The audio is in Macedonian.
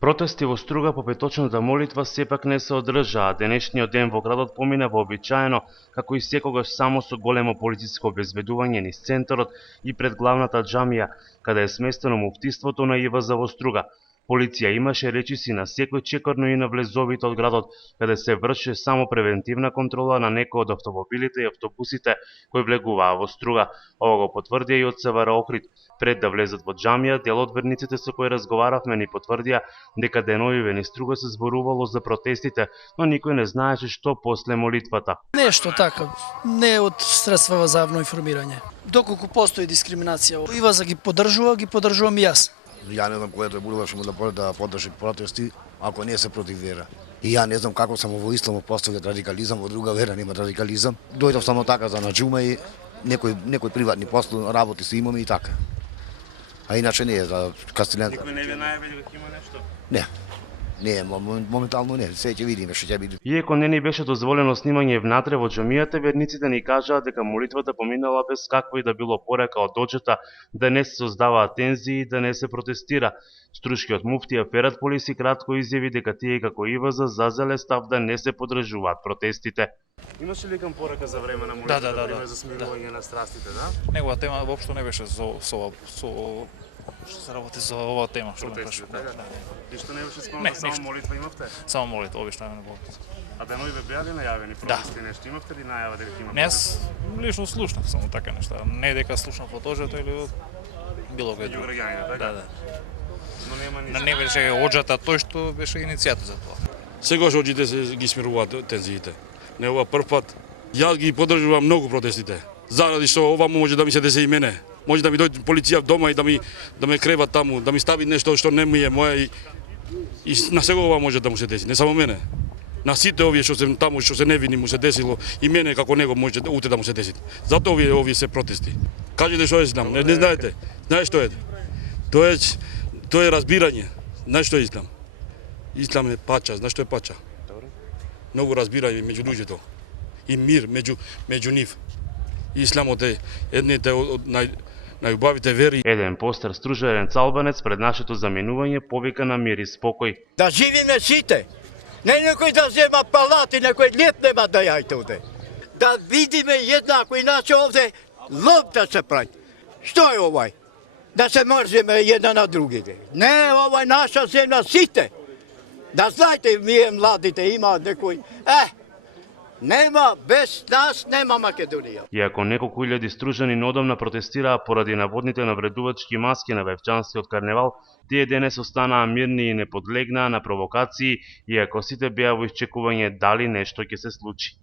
Протести во Струга по петочната молитва сепак не се одржаа. Денешниот ден во градот помина вообичаено, како и секогаш само со големо полициско обезбедување низ центарот и пред главната џамија, каде е сместено муфтиството на ИВЗ во Струга. Полиција имаше речиси на секој чекор, но и на влезовите од градот, каде се врши само превентивна контрола на некои од автомобилите и автобусите кои влегуваа во Струга. Ова го потврдија и од СВР Охрид. Пред да влезат во џамија, дел од верниците со кои разговаравме ни потврдија дека деновиве низ Струга се зборувало за протестите, но никој не знаеше што после молитвата. Нешто така, не од средства за јавно информирање. Доколку постои дискриминација, ИВЗ ги поддржувам и јас. Ја не знам која е бурила што му да поддржи протести, ако не се против вера. И ја не знам како само во исламот постават радикализам, во друга вера нема радикализам. Дојдов само така за наџума и некои приватни посли работи се имаме и така. А иначе не е за Кастилјан. Никој не ви најави дека има нешто? Не, моментално не, се ќе видиме што ќе биде. Иако не ни беше дозволено снимање внатре во џамијата, верниците ни кажаа дека молитвата поминала без каква и да било порека од оџета, да не се создаваат тензии и да не се протестира. Струшкиот муфтија Ферат Полиси кратко изјави дека тие како ИВЗ зазеле став да не се поддржуваат протестите. Имаше ли кам порека за време на молитвата, за смирување на страстите, да? Негова тема воопшто не беше со што се работи за оваа тема, што не беше. Ништо не беше спомнато, само молитва имавте? Само молитва, обично не молитва. А деновиве беа ли најавени протести нешто? Имавте ли најава дека има? Не, јас лично слушнав само така нешта. Не дека слушнав од оџето или од било кај друго. Така? Да. Но нема ништо. Не беше оџата тој што беше иницијатор за тоа. Сегаш оџите се ги смируваат тензиите. Не ова прв пат. Јас ги поддржувам многу протестите. Заради што ова може да ми се десе и мене. Може да ми дојде полиција дома и да ме креват таму, да ми стави нешто што не ми е моја и на секој може да му се деси, не само мене. На сите овие што се таму што се невини му се десило и мене како него може утре да му се деси. Затоа овие се протести. Кажете што е ислам, не знаете. Знаеш што е? Тоа е разбирање. Знаеш што е ислам? Ислам е пача, знаеш што е пача? Многу разбирање меѓу луѓето и мир меѓу нив. Исламот е едните од најубавите вери. Еден постар стружарен цалбанец пред нашето заменување повика на мир и спокој. Да живиме сите. Не некој да зема палати, некој леп нема да јајте овде. Да видиме еднакво, иначе овде лоб да се прави. Што е овај? Да се мрзиме една на другите. Не, ова е наша земја сите. Да знаете, вие младите има некој. Нема, без нас нема Македонија. Иако неколку илјади стружани одамна протестираа поради наводните навредувачки маски на Вевчанскиот карневал, тие денес останаа мирни и не подлегнаа на провокации, иако сите беа во исчекување дали нешто ќе се случи.